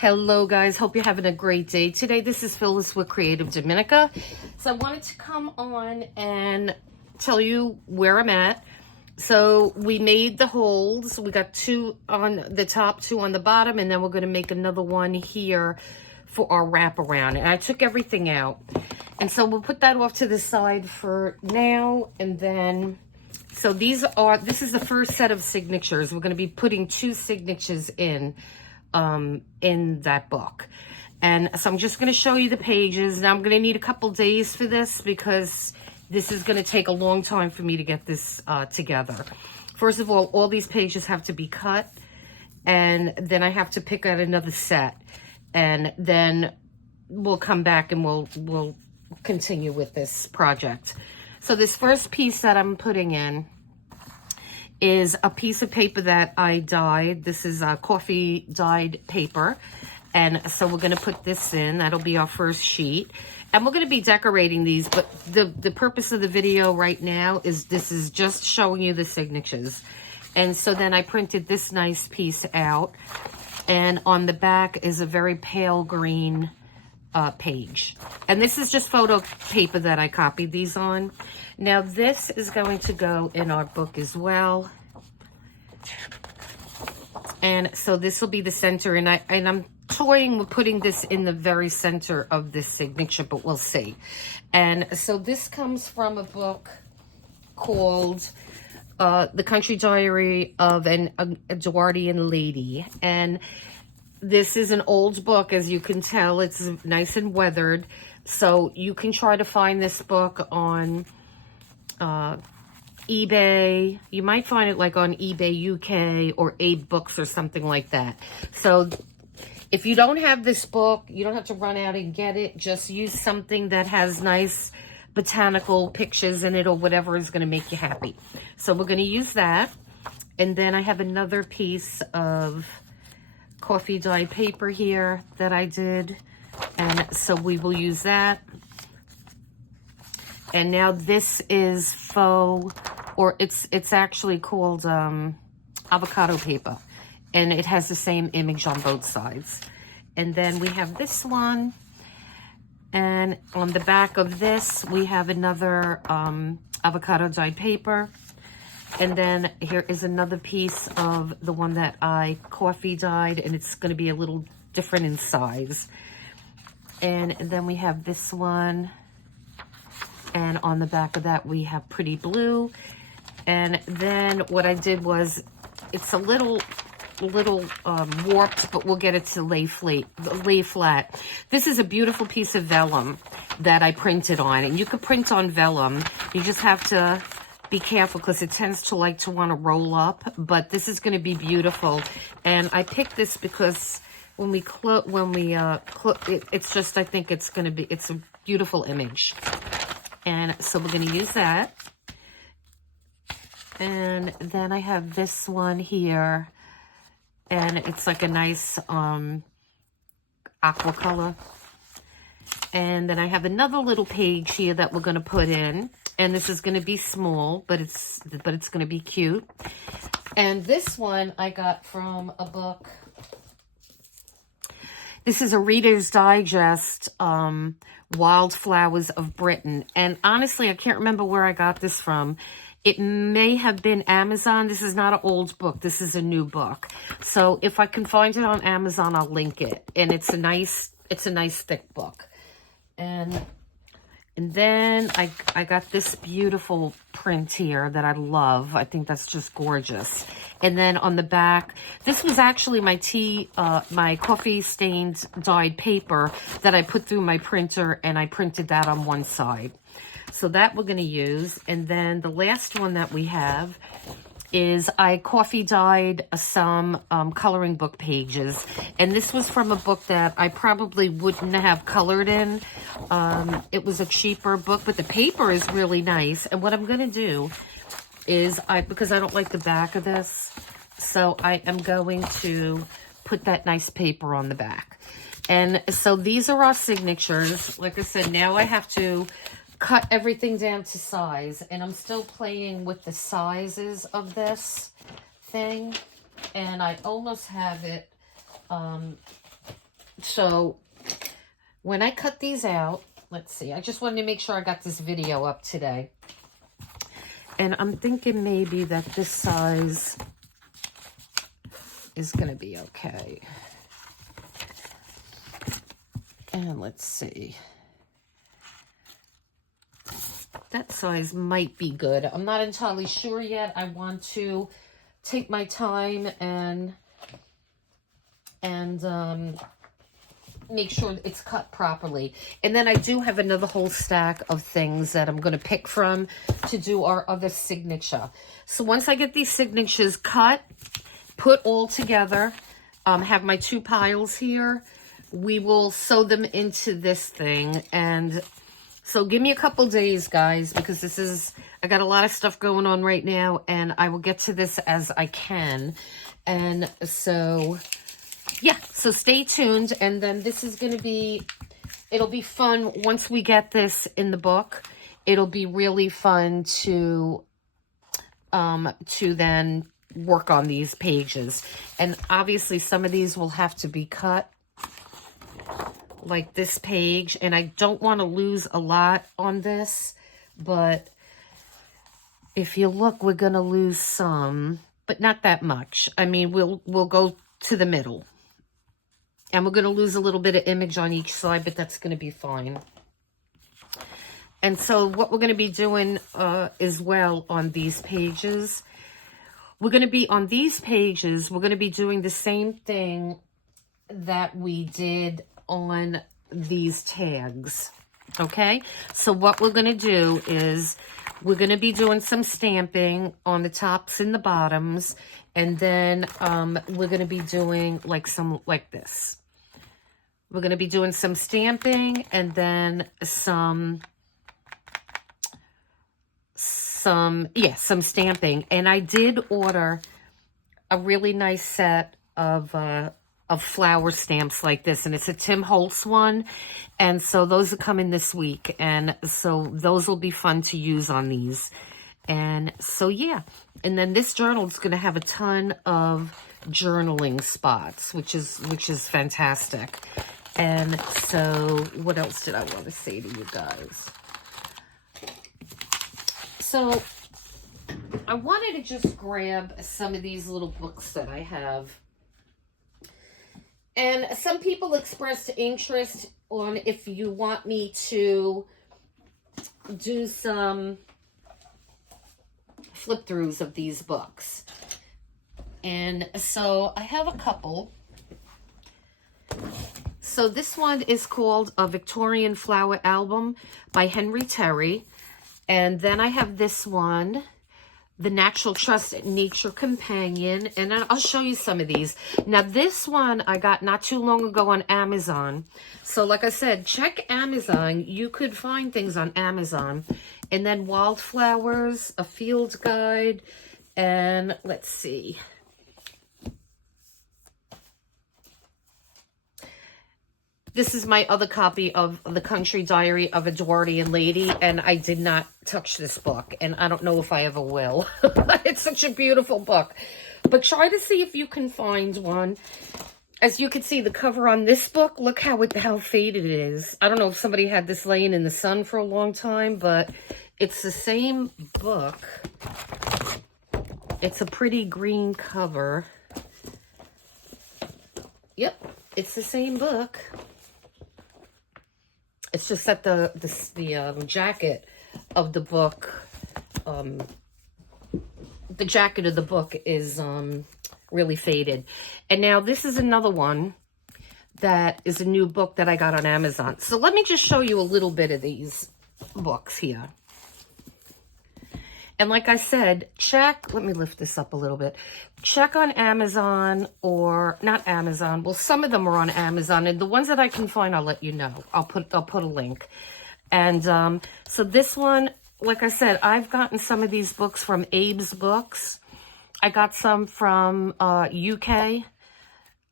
Hello guys, hope you're having a great day today. This is Phyllis with CreativeDomenica. So I wanted to come on and tell you where I'm at. So we made the holes. We got 2 on the top, 2 on the bottom, and then we're going to make another one here for our wraparound. And I took everything out. And so we'll put that off to the side for now. And then, so this is the first set of signatures. We're going to be putting 2 signatures in that book. And so I'm just going to show you the pages. Now I'm going to need a couple days for this because this is going to take a long time for me to get this together. First of all these pages have to be cut, and then I have to pick out another set, and then we'll come back and we'll continue with this project. So this first piece that I'm putting in is a piece of paper that I dyed. This is a coffee dyed paper. And so we're going to put this in. That'll be our first sheet. And we're going to be decorating these, but the purpose of the video right now is this is just showing you the signatures. And so then I printed this nice piece out. And on the back is a very pale green page. And this is just photo paper that I copied these on. Now this is going to go in our book as well. And so this will be the center, and I'm toying with putting this in the very center of this signature, but we'll see. And so this comes from a book called The Country Diary of an Edwardian Lady. And this is an old book, as you can tell. It's nice and weathered. So you can try to find this book on eBay. You might find it like on eBay UK or Abe Books or something like that. So if you don't have this book, you don't have to run out and get it. Just use something that has nice botanical pictures in it or whatever is going to make you happy. So we're going to use that. And then I have another piece of coffee dyed paper here that I did. And so we will use that. And now this is faux, or it's actually called avocado paper. And it has the same image on both sides. And then we have this one. And on the back of this, we have another avocado dyed paper. And then here is another piece of the one that I coffee dyed, and it's going to be a little different in size. And then we have this one. And on the back of that, we have Pretty Blue. And then what I did was, it's a little warped, but we'll get it to lay flat. This is a beautiful piece of vellum that I printed on. And you could print on vellum. You just have to be careful because it tends to like to want to roll up. But this is going to be beautiful. And I picked this because when we it's just, I think it's going to be, it's a beautiful image. And so we're going to use that. And then I have this one here. And it's like a nice aqua color. And then I have another little page here that we're going to put in. And this is going to be small, but it's going to be cute. And this one I got from a book. This is a Reader's Digest, Wildflowers of Britain. And honestly, I can't remember where I got this from. It may have been Amazon. This is not an old book. This is a new book. So if I can find it on Amazon, I'll link it. And it's a nice thick book. And then I got this beautiful print here that I love. I think that's just gorgeous. And then on the back, this was actually my my coffee stained dyed paper that I put through my printer, and I printed that on one side. So that we're going to use. And then the last one that we have is I coffee dyed some coloring book pages. And this was from a book that I probably wouldn't have colored in. It was a cheaper book, but the paper is really nice. And what I'm going to do is, because I don't like the back of this, so I am going to put that nice paper on the back. And so these are our signatures. Like I said, now I have to cut everything down to size, and I'm still playing with the sizes of this thing, and I almost have it So when I cut these out, let's see, I just wanted to make sure I got this video up today. And I'm thinking maybe that this size is going to be okay. And let's see. That size might be good. I'm not entirely sure yet. I want to take my time and make sure it's cut properly. And then I do have another whole stack of things that I'm going to pick from to do our other signature. So once I get these signatures cut, put all together, have my 2 piles here, we will sew them into this thing. And so give me a couple days, guys, because I got a lot of stuff going on right now, and I will get to this as I can. And so, yeah, so stay tuned. And then this is going to be, it'll be fun once we get this in the book. It'll be really fun to then work on these pages. And obviously some of these will have to be cut, like this page, and I don't want to lose a lot on this, but if you look, we're going to lose some, but not that much. I mean, we'll go to the middle, and we're going to lose a little bit of image on each side, but that's going to be fine. And so what we're going to be doing as well on these pages, we're going to be doing the same thing that we did on these tags. Okay, so what we're going to do is we're going to be doing some stamping on the tops and the bottoms, and then we're going to be doing like this. We're going to be doing some stamping, and then some stamping. And I did order a really nice set of flower stamps like this, and it's a Tim Holtz one, and so those are coming this week, and so those will be fun to use on these. And so yeah, and then this journal is going to have a ton of journaling spots, which is fantastic. And so what else did I want to say to you guys? So I wanted to just grab some of these little books that I have. And some people expressed interest on if you want me to do some flip-throughs of these books. And so I have a couple. So this one is called A Victorian Flower Album by Henry Terry. And then I have this one, The Natural Trust Nature Companion, and I'll show you some of these. Now, this one I got not too long ago on Amazon. So, like I said, check Amazon. You could find things on Amazon. And then Wildflowers, A Field Guide, and let's see. This is my other copy of The Country Diary of a Edwardian Lady, and I did not touch this book, and I don't know if I ever will. It's such a beautiful book. But try to see if you can find one. As you can see, the cover on this book, look how faded it is. I don't know if somebody had this laying in the sun for a long time, but it's the same book. It's a pretty green cover. Yep, it's the same book. It's just that the jacket of the book, the jacket of the book is really faded. And now this is another one that is a new book that I got on Amazon. So let me just show you a little bit of these books here. And like I said, check, let me lift this up a little bit. Check on Amazon, or not Amazon. Well, some of them are on Amazon, and the ones that I can find, I'll let you know. I'll put a link. And so this one, like I said, I've gotten some of these books from Abe's Books. I got some from UK,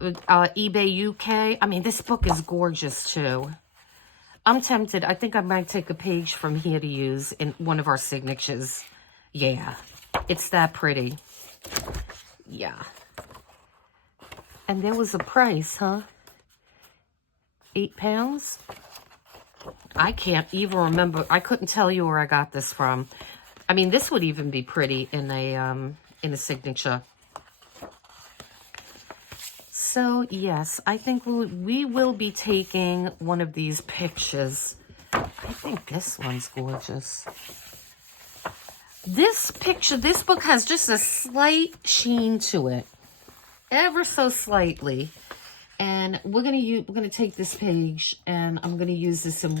eBay UK. I mean, this book is gorgeous too. I'm tempted. I think I might take a page from here to use in one of our signatures. Yeah, it's that pretty. Yeah. And there was a price, huh? 8 pounds. I can't even remember. I couldn't tell you where I got this from. I mean, this would even be pretty in a signature. So, yes, I think we will be taking one of these pictures. I think this one's gorgeous. This book has just a slight sheen to it. Ever so slightly. And we're gonna take this page and I'm gonna use this in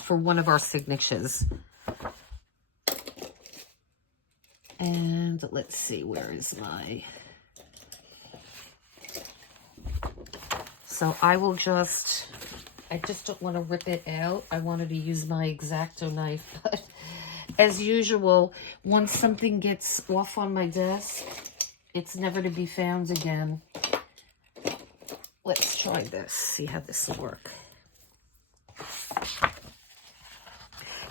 for one of our signatures. And let's see, where is my... So I just don't want to rip it out. I wanted to use my X-Acto knife, but as usual, once something gets off on my desk, it's never to be found again. Let's try this, see how this will work.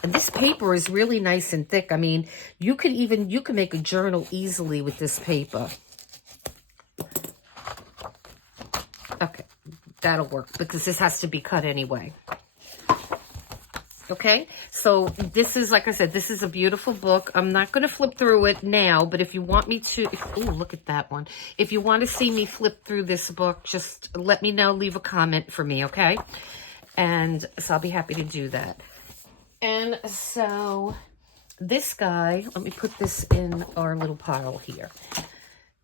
And this paper is really nice and thick. I mean, you can make a journal easily with this paper. Okay, that'll work because this has to be cut anyway. Okay, so this is, like I said, this is a beautiful book. I'm not going to flip through it now, but if you want me to, oh, look at that one. If you want to see me flip through this book, just let me know, leave a comment for me, okay? And so I'll be happy to do that. And so this guy, let me put this in our little pile here.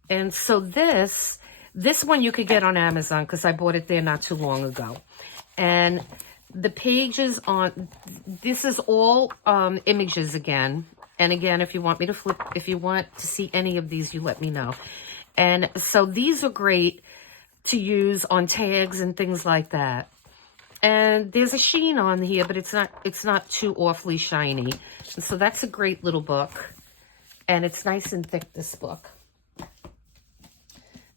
And so this one you could get on Amazon because I bought it there not too long ago. And the pages on, this is all images again. And again, if you want me to flip, if you want to see any of these, you let me know. And so these are great to use on tags and things like that. And there's a sheen on here, but it's not too awfully shiny. And so that's a great little book. And it's nice and thick, this book.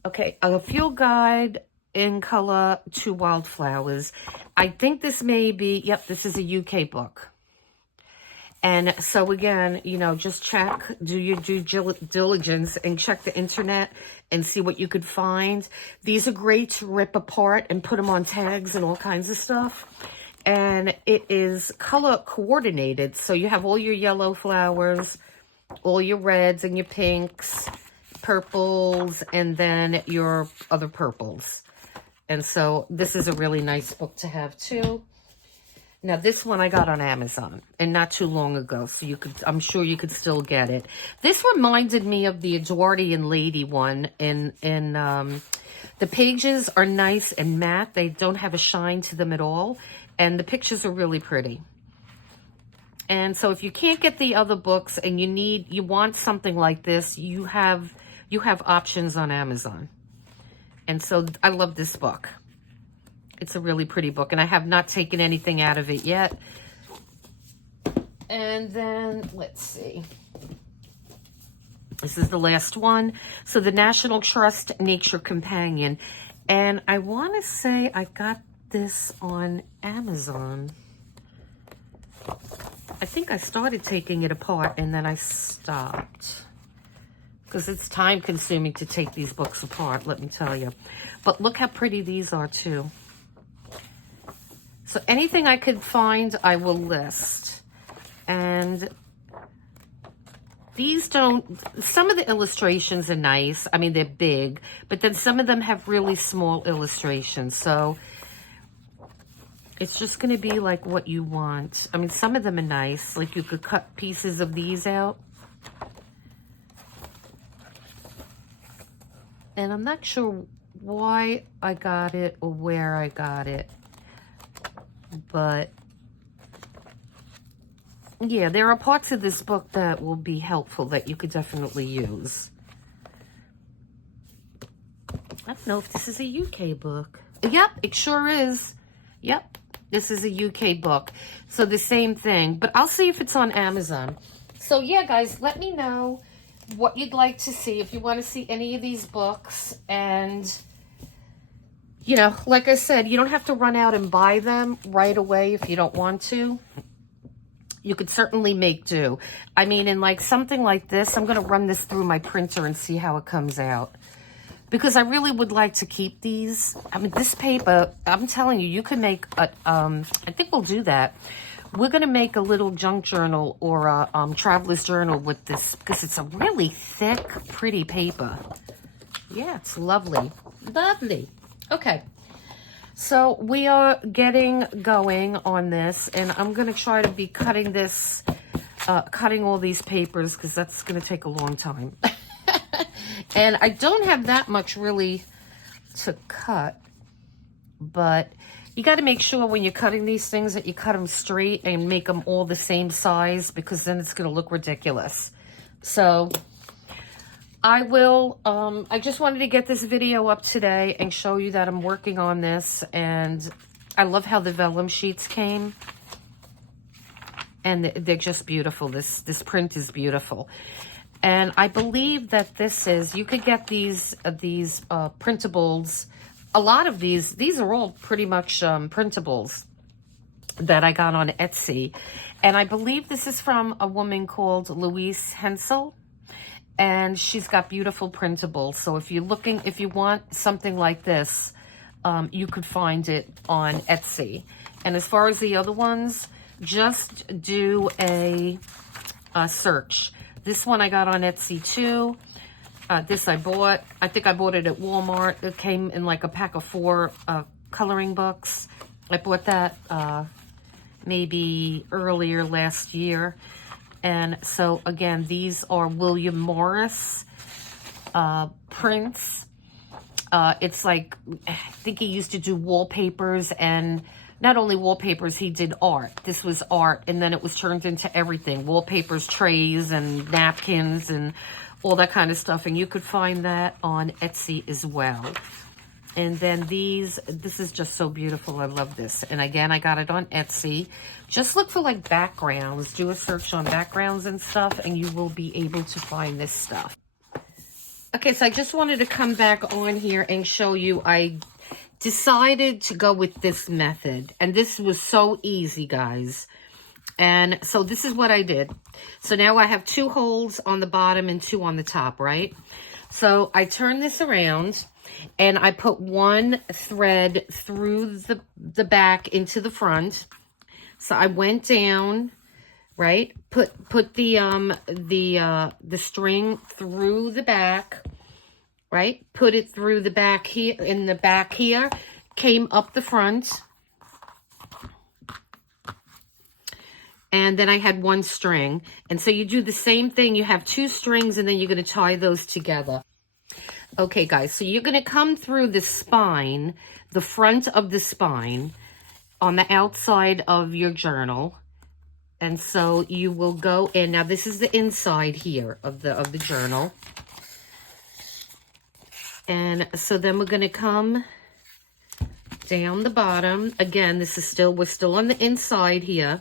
Okay, a field guide in color to wildflowers. I think this may be, yep, this is a UK book. And so again, you know, just check, do your due diligence and check the internet and see what you could find. These are great to rip apart and put them on tags and all kinds of stuff. And it is color coordinated. So you have all your yellow flowers, all your reds and your pinks, purples, and then your other purples. And so this is a really nice book to have too. Now this one I got on Amazon and not too long ago, so I'm sure you could still get it. This reminded me of the Edwardian Lady one. The pages are nice and matte. They don't have a shine to them at all, and the pictures are really pretty. And so if you can't get the other books and you want something like this, you have options on Amazon. And so I love this book. It's a really pretty book, and I have not taken anything out of it yet. And then, let's see. This is the last one. So the National Trust Nature Companion. And I want to say I got this on Amazon. I think I started taking it apart, and then I stopped. Because it's time consuming to take these books apart, let me tell you. But look how pretty these are too. So anything I could find, I will list. And these some of the illustrations are nice. I mean, they're big, but then some of them have really small illustrations. So it's just going to be like what you want. I mean, some of them are nice. Like you could cut pieces of these out. And I'm not sure why I got it or where I got it. But yeah, there are parts of this book that will be helpful that you could definitely use. I don't know if this is a UK book. Yep, it sure is. Yep, this is a UK book. So the same thing, but I'll see if it's on Amazon. So yeah, guys, let me know what you'd like to see, if you want to see any of these books. And you know, like I said, you don't have to run out and buy them right away if you don't want to. You could certainly make do. I mean, in like something like this, I'm going to run this through my printer and see how it comes out. because I really would like to keep these. I mean, this paper, I'm telling you, you can make a, I think we'll do that. We're going to make a little junk journal or a traveler's journal with this because it's a really thick, pretty paper. Yeah, it's lovely. Lovely. Okay. So we are getting going on this, and I'm going to try to be cutting this, cutting all these papers because that's going to take a long time. And I don't have that much really to cut, but you got to make sure when you're cutting these things that you cut them straight and make them all the same size, because then it's going to look ridiculous. So I will, I just wanted to get this video up today and show you that I'm working on this. And I love how the vellum sheets came. And they're just beautiful. This print is beautiful. And I believe that this is, you could get these printables. A lot of these are all pretty much printables that I got on Etsy. And I believe this is from a woman called Louise Hensel. And she's got beautiful printables. So if you're looking, if you want something like this, you could find it on Etsy. And as far as the other ones, just do a search. This one I got on Etsy too. This I bought. I think I bought it at Walmart. It came in like a pack of 4 coloring books. I bought that maybe earlier last year. And so, again, these are William Morris prints. It's like, I think he used to do wallpapers, and not only wallpapers, he did art. This was art, and then it was turned into everything. Wallpapers, trays, and napkins, and all that kind of stuff. And you could find that on Etsy as well. And then this is just so beautiful. I love this. And again, I got it on Etsy. Just look for like backgrounds. Do a search on backgrounds and stuff, and you will be able to find this stuff. Okay, so I just wanted to come back on here and show you. I decided to go with this method. And this was so easy, guys. And so this is what I did. So now I have 2 holes on the bottom and 2 on the top, right? So I turn this around. And I put 1 thread through the back into the front. So I went down, right? Put the string through the back, right? Put it through the back here, in the back here, came up the front. And then I had 1 string. And so you do the same thing. You have 2 strings, and then you're going to tie those together. Okay, guys, so you're going to come through the spine, the front of the spine, on the outside of your journal. And so you will go in. Now, this is the inside here of the journal. And so then we're going to come down the bottom. Again, this is we're still on the inside here.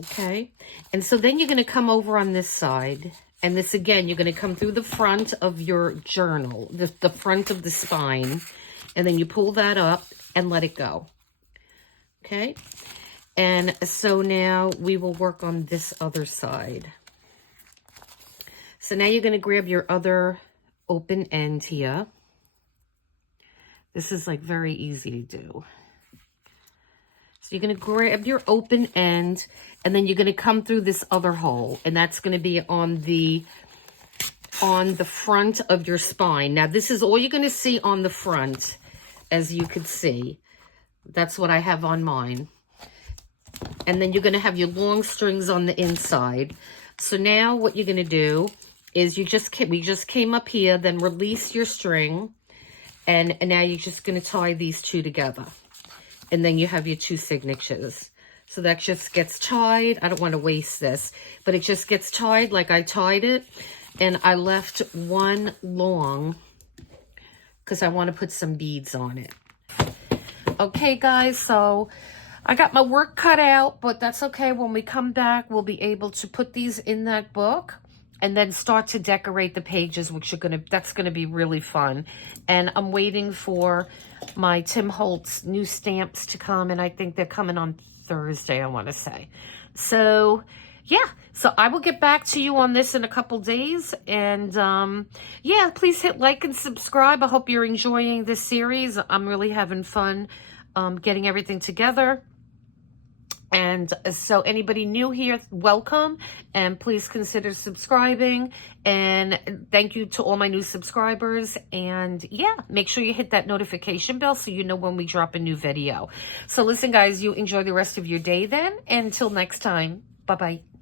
Okay. And so then you're going to come over on this side. And this, again, you're going to come through the front of your journal, the front of the spine, and then you pull that up and let it go. Okay? And so now we will work on this other side. So now you're going to grab your other open end here. This is like very easy to do. So you're going to grab your open end, and then you're going to come through this other hole, and that's going to be on the front of your spine. Now, this is all you're going to see on the front, as you can see. That's what I have on mine. And then you're going to have your long strings on the inside. So now what you're going to do is we just came up here, then release your string, and now you're just going to tie these 2 together. And then you have your 2 signatures. So that just gets tied. I don't want to waste this, but it just gets tied like I tied it. And I left 1 long because I want to put some beads on it. Okay, guys, so I got my work cut out, but that's okay. When we come back, we'll be able to put these in that book and then start to decorate the pages, that's gonna be really fun. And I'm waiting for my Tim Holtz new stamps to come, and I think they're coming on Thursday, I want to say. So yeah, so I will get back to you on this in a couple days. And yeah, please hit like and subscribe. I hope you're enjoying this series. I'm really having fun getting everything together. And so anybody new here, welcome, and please consider subscribing. And thank you to all my new subscribers. And yeah, make sure you hit that notification bell so you know when we drop a new video. So listen, guys, you enjoy the rest of your day then. Until next time, bye-bye.